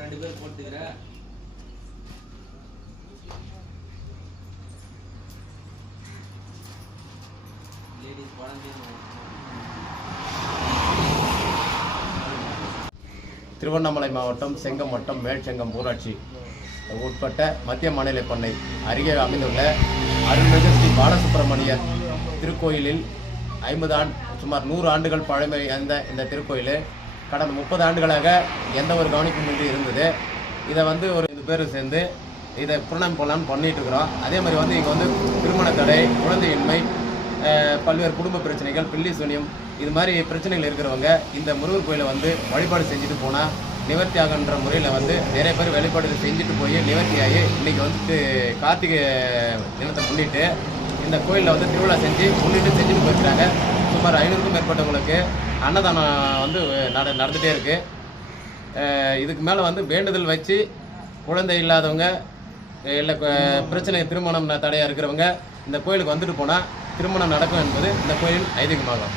ரெண்டு பேர் போட்டுக்கிற லேடிஸ் திருவண்ணாமலை மாவட்டம் செங்கம் வட்டம் மேல்செங்கம் ஊராட்சி உட்பட்ட மத்திய மாநில பண்ணை அருகே அமைந்துள்ள அருள்மிகு ஸ்ரீ பாலசுப்பிரமணியர் திருக்கோயிலில் சுமார் 100 ஆண்டுகள் பழமை இந்த திருக்கோயில் கடந்த 30 ஆண்டுகளாக எந்த ஒரு கவனிப்புமின்றி இருந்தது. இதை ஒரு 2 பேர் சேர்ந்து இதை புரணம் போலான்னு பண்ணிட்டு இருக்கிறோம். அதே மாதிரி இங்கே திருமண தடை, குழந்தையின்மை, பல்வேறு குடும்ப பிரச்சனைகள், பில்லி சூனியம், இது மாதிரி பிரச்சனைகள் இருக்கிறவங்க இந்த முருகர் கோயிலை வழிபாடு செஞ்சுட்டு போனால் நிவர்த்தி ஆகுன்ற முறையில் நிறைய பேர் வழிபாடு செஞ்சுட்டு போய் நிவர்த்தியாகி இன்றைக்கி கார்த்திகை தினத்தை முன்னிட்டு இந்த கோயிலில் திருவிழா செஞ்சுட்டு போயிருக்கிறாங்க. சுமார் 500க்கும் மேற்பட்டவங்களுக்கு அன்னதானம் நடந்துகிட்டே இருக்குது. இதுக்கு மேலே வேண்டுதல் வச்சு குழந்தை இல்லாதவங்க இல்லை பிரச்சனை திருமணம் தடையாக இருக்கிறவங்க இந்த கோயிலுக்கு வந்துட்டு போனால் திருமணம் நடக்கும் என்பது இந்த கோயில் ஐதீகமாகும்.